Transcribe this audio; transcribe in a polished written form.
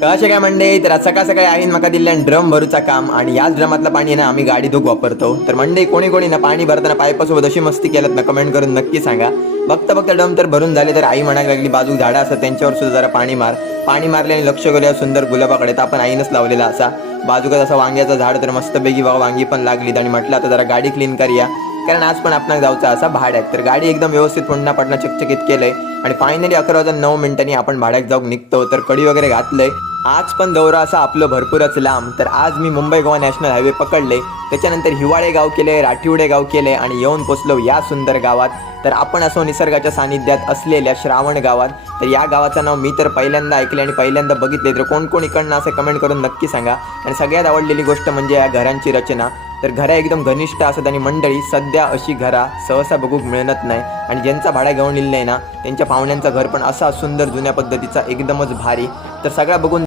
कशे काय मंडळी, तर आज सकाळ सकाळी आईन म्हाका दिल्ल्यान ड्रम भरूचा काम आणि याच ड्रमातलं पाणी आहे ना आम्ही गाडी धुक वापरतो. तर मंडळी कोणी कोणी ना पाणी भरताना पाईपासोबत अशी मस्ती केल्यात ना कमेंट करून नक्की सांगा. बघता बघता ड्रम तर भरून झाले, तर आई म्हणायला लागली बाजू झाडं असतात त्यांच्यावर सुद्धा जरा पाणी मार. पाणी मारल्याने लक्ष गेल्या सुंदर गुलाबाकडे, तर आपण आईनच लावलेला असा बाजूकाच असा वांग्याचं झाड, तर मस्तपैकी वांगी पण लागलीत आणि म्हटलं आता जरा गाडी क्लीन करूया, कारण आज पण आपणाक जाऊचा असा भाड्याक. तर गाडी एकदम व्यवस्थित पुन्हा पटना चकचकीत केलंय आणि फायनली 11:09 आपण भाड्याक जाऊन निघतो. तर कडी वगैरे घातलंय. आज पण दौरा असा आपलं भरपूरच लांब. तर आज मी मुंबई गोवा नॅशनल हायवे पकडले, त्याच्यानंतर हिवाळे गाव केले, राठिवडे गाव केले आणि येऊन पोचलो या सुंदर गावात. तर आपण असो निसर्गाच्या सानिध्यात असलेल्या श्रावण गावात. तर या गावाचं नाव मी तर पहिल्यांदा ऐकले आणि पहिल्यांदा बघितले. तर कोण कोण इकडनं असं कमेंट करून नक्की सांगा. आणि सगळ्यात आवडलेली गोष्ट म्हणजे या घरांची रचना. तर घरं एकदम घनिष्ठ असतात आणि मंडळी सध्या अशी घरा सहसा बघूक मिळत नाही. आणि ज्यांचा भाडा घेऊन लिहिलं आहे ना त्यांच्या पाहुण्यांचं घर पण असा सुंदर जुन्या पद्धतीचा एकदमच भारी. तर सगळा बघून